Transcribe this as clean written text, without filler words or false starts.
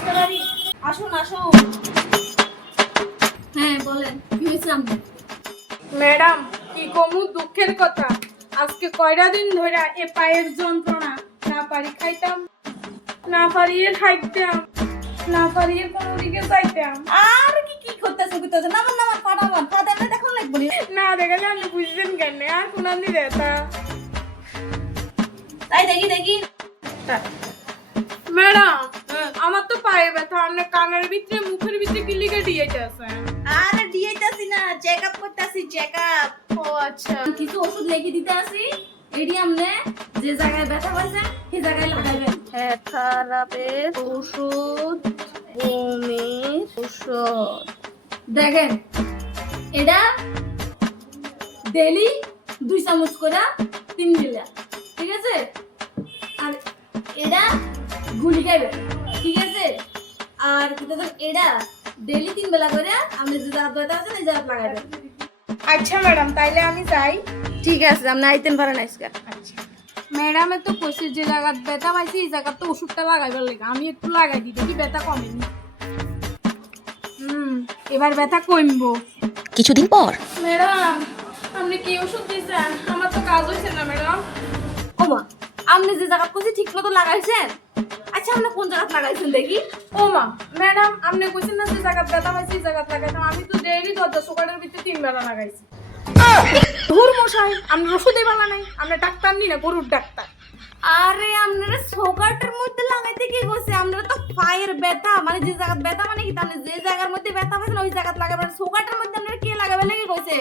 আসতে পারি? আসুন আসুন। হ্যাঁ বলেন, কি হয়েছে আপনার? ম্যাডাম, কি কমু দুঃখের কথা, আজকে কয়টা দিন ধরে এ পায়ের যন্ত্রণা, না পারি খাইতাম, না পারিয়ে খাইতাম, না পারিয়ে কোনো দিকে যাইতাম। আর কি করতেছে নামান নামান পাঠামান ফাদার দেখুন লাগবে না দেখালে আপনি বুঝছেন কেন? আর কোন আপনি ব্যথা? তাই দেখি ম্যাডাম, আমার তো পায়ে ব্যথা, আপনার কানের ভিতরে মুখের ভিতরে কি লিখে দিয়েছে আছে? আরে দিয়েতাছি না, চেকআপ করতেছি চেকআপ। ও আচ্ছা। কিছু ওষুধ লিখে দিতে আসি, এডি আমনে যে জায়গায় ব্যথা পাইছে সেই জায়গায় লাগাইবেন। খারাপের ওষুধ, বমির ওষুধ। দেখেন, এটা ডেলি 2 চামচ করে 3 বেলা, ঠিক আছে? আর এটা গুলি খাইবেন, ঠিক আছে? আর কিন্তু এটা ডেলি 3 বেলা করে আপনি যে জায়গা ব্যথা আছে এই জায়গা লাগাইবেন। আচ্ছা ম্যাডাম, তাইলে আমি যাই। ঠিক আছে, আপনি আইতেন পারেন আজকে। আচ্ছা ম্যাডামে তো কইছে যে জায়গা ব্যথা পাইছি এই জায়গা তো ওষুধটা লাগাইবার লাগে, আমি একটু লাগাই দিই দেখি ব্যথা কমেনি। এবার ব্যথা কমবো। কিছুদিন পর ম্যাডাম, আপনি কি ওষুধ দিয়েছেন? আমার তো কাজ হয়েছে না ম্যাডাম। ওমা, আপনি যে জায়গা কইছি ঠিক মতো লাগাইছেন? আচ্ছা, আপনি কোন জায়গা লাগাইছেন দেখি? ও মা, ম্যাডাম আপনি কইছেন না যে জায়গা ব্যথা পাইছি এই জায়গা লাগাইতাম, আমি তো ডেইলি 10 সুগারের ভিতরে 3 বেলা লাগাইছি। ধুর মশাই, আমরা ওষুধই বালা নাই, আমরা ডাক্তার নি না, গরুর ডাক্তার। আরে আপনারা সোগাটের মধ্যে লাগাইতে কি কইছে? আপনারা তো পায়ের ব্যথা মানে যে জায়গা ব্যথা মানে কি, তাহলে যে জায়গার মধ্যে ব্যথা পাইছেন ওই জায়গা লাগাবেন। সোগাটের মধ্যে আপনারা কে লাগাবেন লাগি কইছে?